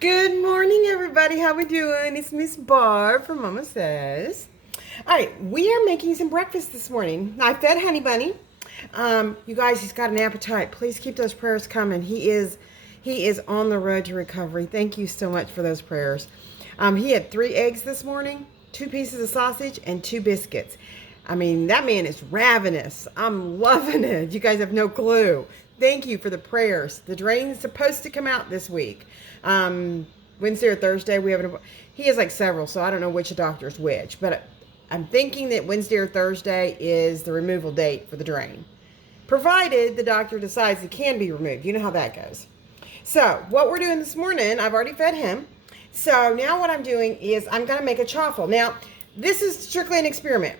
Good morning, everybody. How we doing? It's Miss Barb from Mama Says. All right, we are making some breakfast this morning. I fed Honey Bunny. You guys, he's got an appetite. Please keep those prayers coming. He is on the road to recovery. Thank you so much for those prayers. He had 3 eggs this morning, 2 pieces of sausage, and 2 biscuits. I mean, that man is ravenous. I'm loving it. You guys have no clue. Thank you for the prayers. The drain is supposed to come out this week. Wednesday or Thursday. He has like several, so I don't know which doctor's which. But I'm thinking that Wednesday or Thursday is the removal date for the drain. Provided the doctor decides it can be removed. You know how that goes. So what we're doing this morning, I've already fed him. So now what I'm doing is I'm going to make a chaffle. Now, this is strictly an experiment.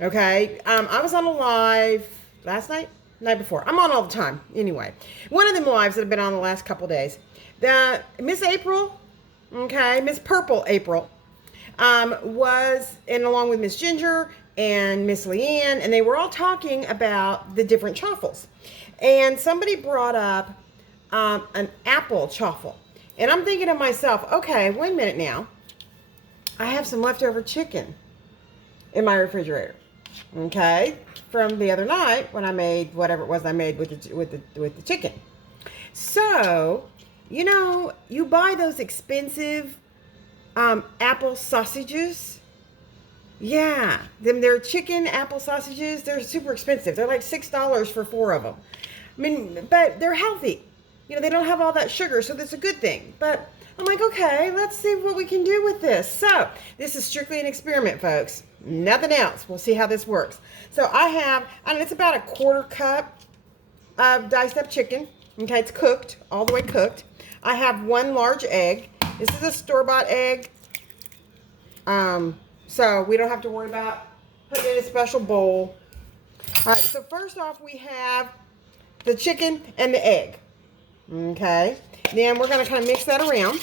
Okay, I was on a live last night before. I'm on all the time. Anyway, one of them lives that have been on the last couple days. The Miss April, okay, Miss Purple April, was, and along with Miss Ginger and Miss Leanne, and they were all talking about the different chaffles. And somebody brought up an apple chaffle. And I'm thinking to myself, okay, wait a minute now. I have some leftover chicken in my refrigerator. Okay, from the other night when I made whatever it was I made with the chicken. So, you know, you buy those expensive apple sausages. Yeah, they're chicken apple sausages. They're super expensive. They're like $6 for 4 of them. I mean, but they're healthy. You know, they don't have all that sugar, so that's a good thing. But I'm like, okay, let's see what we can do with this. So this is strictly an experiment, folks. Nothing else. We'll see how this works. So it's about a 1/4 cup of diced up chicken. Okay, it's cooked, all the way cooked. I have 1 large egg. This is a store-bought egg. So we don't have to worry about putting it in a special bowl. All right, so first off, we have the chicken and the egg. Okay, then we're going to kind of mix that around.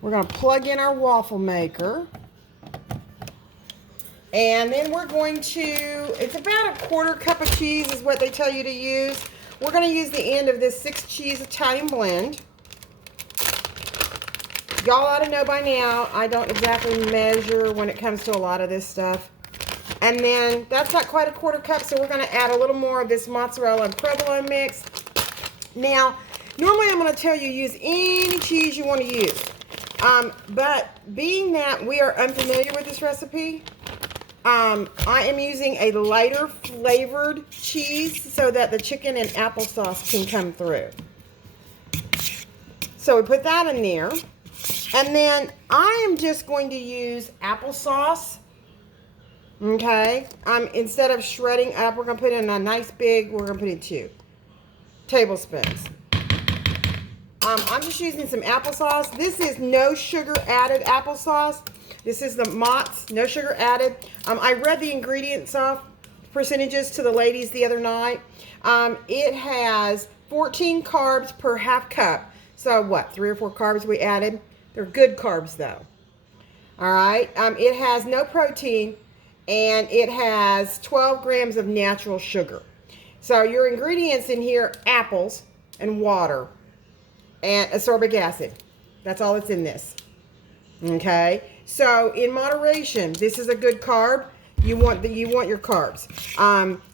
We're going to plug in our waffle maker. And then we're going to, it's about a 1/4 cup of cheese is what they tell you to use. We're going to use the end of this 6 cheese Italian blend. Y'all ought to know by now, I don't exactly measure when it comes to a lot of this stuff. And then that's not quite a 1/4 cup, so we're going to add a little more of this mozzarella and provolone mix. Now, normally I'm going to tell you use any cheese you want to use. But being that we are unfamiliar with this recipe, I am using a lighter flavored cheese so that the chicken and applesauce can come through. So we put that in there. And then I am just going to use applesauce. Okay. Instead of shredding up, we're going to put in a nice big, we're going to put in 2 tablespoons. I'm just using some applesauce. This is no sugar added applesauce. This is the Mott's, no sugar added. I read the ingredients off percentages to the ladies the other night. It has 14 carbs per 1/2 cup. So what, 3 or 4 carbs we added? They're good carbs though. All right. It has no protein and it has 12 grams of natural sugar. So your ingredients in here, apples and water and ascorbic acid. That's all that's in this. Okay. So in moderation, this is a good carb. You want your carbs.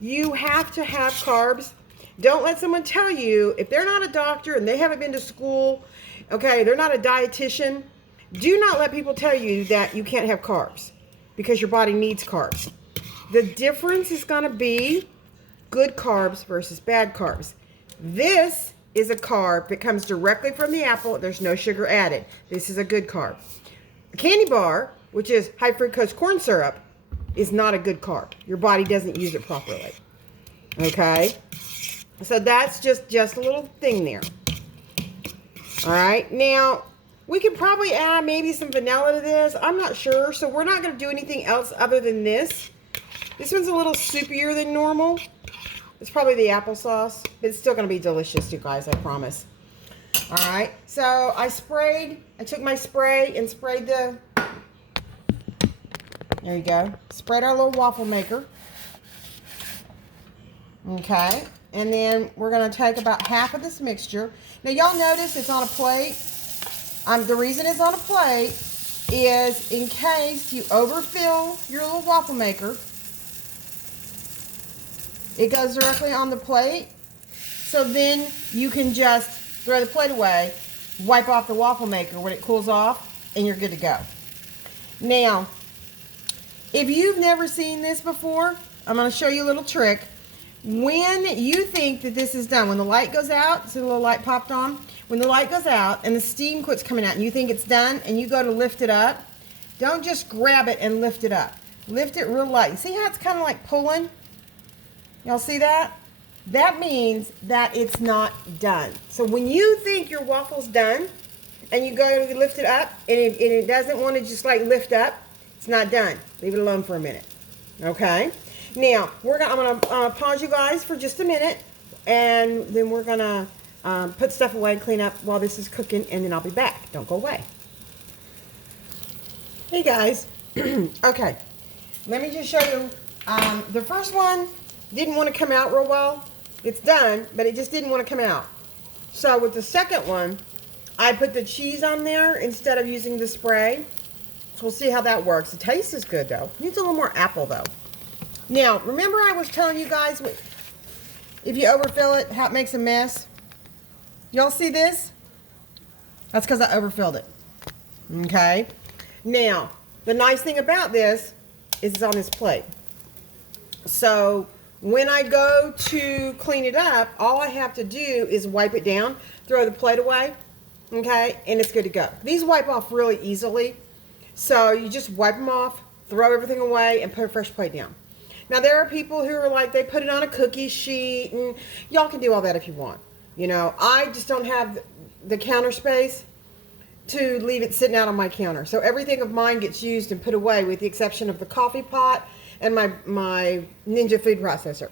You have to have carbs. Don't let someone tell you, if they're not a doctor and they haven't been to school, okay, they're not a dietitian, do not let people tell you that you can't have carbs because your body needs carbs. The difference is going to be good carbs versus bad carbs. This is a carb that comes directly from the apple. There's no sugar added. This is a good carb. A candy bar, which is high fructose corn syrup, is not a good carb. Your body doesn't use it properly. Okay? So that's just a little thing there. All right. Now, we could probably add maybe some vanilla to this. I'm not sure. So we're not going to do anything else other than this. This one's a little soupier than normal. It's probably the applesauce, but it's still going to be delicious, you guys, I promise. All right. So I took my spray and sprayed there you go. Sprayed our little waffle maker. Okay. And then we're going to take about half of this mixture. Now, y'all notice it's on a plate. The reason it's on a plate is in case you overfill your little waffle maker. It goes directly on the plate. So then you can just throw the plate away, wipe off the waffle maker when it cools off, and you're good to go. Now, if you've never seen this before, I'm going to show you a little trick. When you think that this is done, when the light goes out, see the little light popped on? When the light goes out and the steam quits coming out and you think it's done and you go to lift it up, don't just grab it and lift it up. Lift it real light. See how it's kind of like pulling? Y'all see that? That means that it's not done. So when you think your waffle's done and you go to lift it up and it doesn't want to just like lift up, it's not done. Leave it alone for a minute. Okay? Now, I'm gonna pause you guys for just a minute, and then we're gonna put stuff away and clean up while this is cooking, and then I'll be back. Don't go away. Hey guys. Okay, let me just show you. The first one didn't want to come out real well. It's done, but it just didn't want to come out. So with the second one, I put the cheese on there instead of using the spray. So we'll see how that works. The taste is good though. Needs a little more apple though. Now, remember I was telling you guys, if you overfill it, how it makes a mess? Y'all see this? That's because I overfilled it. Okay? Now, the nice thing about this is it's on this plate. So, when I go to clean it up, all I have to do is wipe it down, throw the plate away, okay, and it's good to go. These wipe off really easily. So, you just wipe them off, throw everything away, and put a fresh plate down. Now, there are people who are like, they put it on a cookie sheet, and y'all can do all that if you want. You know, I just don't have the counter space to leave it sitting out on my counter. So everything of mine gets used and put away with the exception of the coffee pot and my Ninja food processor.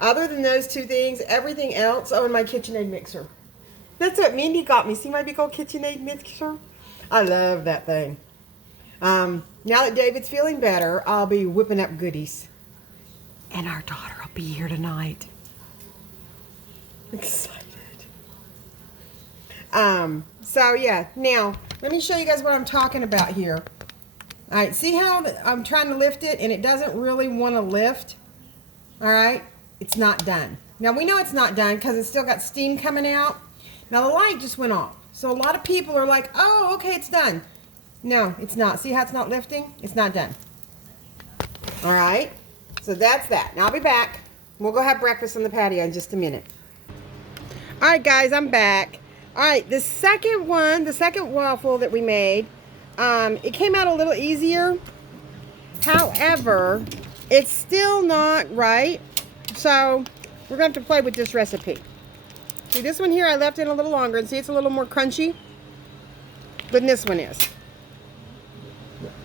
Other than those two things, everything else, oh, and my KitchenAid mixer. That's what Mindy got me. See my big old KitchenAid mixer? I love that thing. Now that David's feeling better, I'll be whipping up goodies. And our daughter will be here tonight. I'm excited. So yeah, now let me show you guys what I'm talking about here. All right, see how I'm trying to lift it and it doesn't really want to lift? All right, it's not done. Now we know it's not done because it's still got steam coming out. Now the light just went off. So a lot of people are like, oh, okay, it's done. No, it's not. See how it's not lifting? It's not done. All right, so that's that. Now I'll be back. We'll go have breakfast on the patio in just a minute. All right, guys, I'm back. All right, the second waffle that we made, it came out a little easier. However, it's still not right. So we're going to have to play with this recipe. See, this one here, I left it a little longer. And see, it's a little more crunchy than this one is.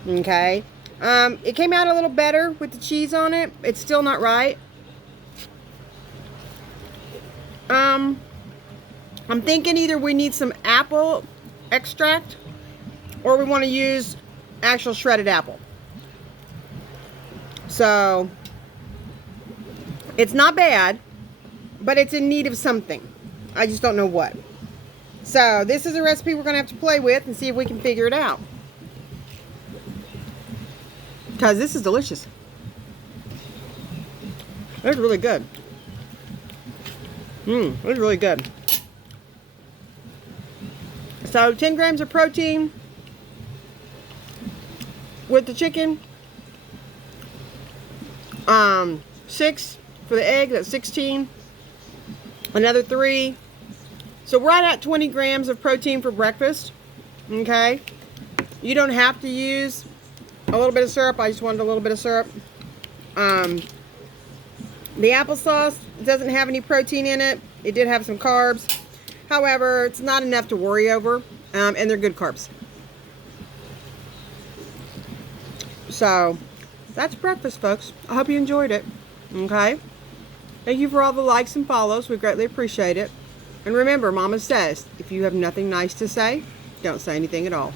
Okay. It came out a little better with the cheese on it. It's still not right. I'm thinking either we need some apple extract or we want to use actual shredded apple. So it's not bad, but it's in need of something. I just don't know what. So this is a recipe we're going to have to play with and see if we can figure it out. Because this is delicious. It's really good. It's really good. So 10 grams of protein with the chicken. 6 for the egg, that's 16. Another 3. So right at 20 grams of protein for breakfast. Okay. You don't have to use a little bit of syrup. I just wanted a little bit of syrup. The applesauce doesn't have any protein in it. It did have some carbs. However, it's not enough to worry over, and they're good carbs. So, that's breakfast, folks. I hope you enjoyed it. Okay? Thank you for all the likes and follows. We greatly appreciate it. And remember, Mama says, if you have nothing nice to say, don't say anything at all.